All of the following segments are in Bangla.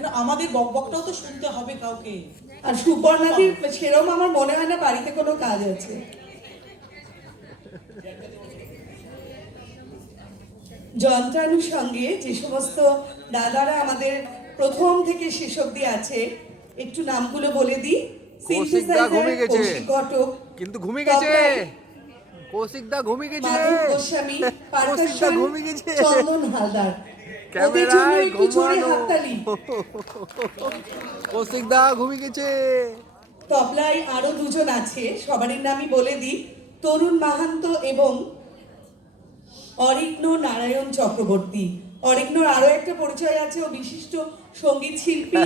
কেন আমাদের বকবকটাও তো শুনতে হবে কাউকে? আর সুপর্ণাদির সেরম আমার মনে হয় না বাড়িতে কোনো কাজ আছে। যন্ত্রানুর সঙ্গে যে সমস্ত দাদারা আমাদের প্রথম থেকে শেষ অব্দি আছে একটু নামগুলো বলে দিই। কৌশিকদা ঘুমিয়ে গেছে। কিন্তু ঘুমিয়ে গেছে। কৌশিক দা ঘুমিয়ে গেছে। গোস্বামী কৌশিকদা ঘুমিয়ে গেছে। চন্দন হালদার। ক্যামেরায় একটু জোরে ঘুমানো। হাততালি। কৌশিক দা ঘুমিয়ে গেছে তবলায় আরও দুজন আছে সবারই নামই বলে দিই। তরুণ মাহান্ত এবং অরিগ্ন নারায়ণ চক্রবর্তী। অরিগ্নর আরও একটা পরিচয় আছে ও বিশিষ্ট সংগীত শিল্পী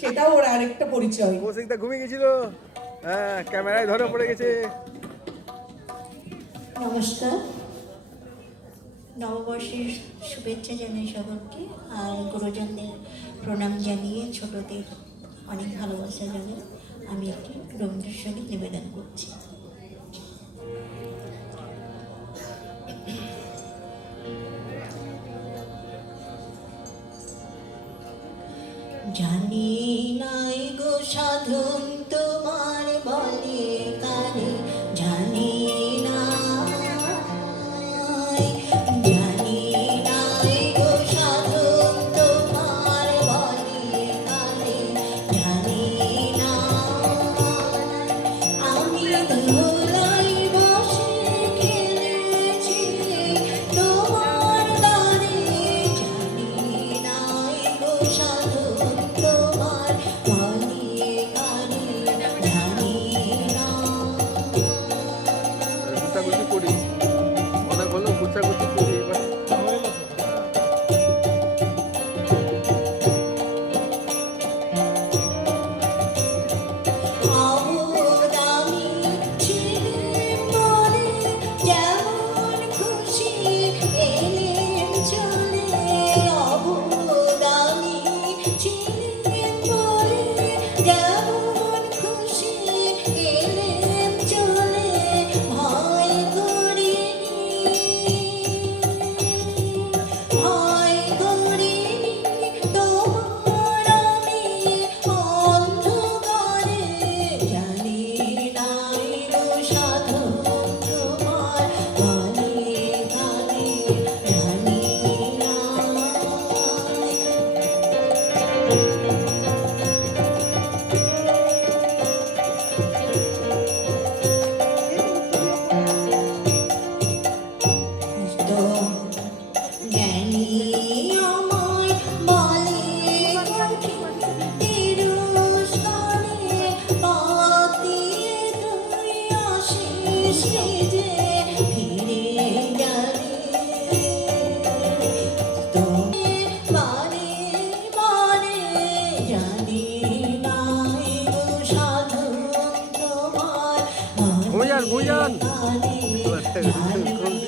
সেটাও ওর আরেকটা পরিচয়। কৌশিক দা ঘুমিয়ে গেছিল হ্যাঁ ক্যামেরায় ধরে পড়ে গেছে। নমস্কার। নববর্ষের শুভেচ্ছা জানাই সকলকে আর গুরুজনদের প্রণাম জানিয়ে ছোটদের অনেক ভালোবাসা জানিয়ে আমি একটি রবীন্দ্রসঙ্গীত নিবেদন করছি। জানি নাই গো সাধন তোমার বলে। I Fernando. Fernando.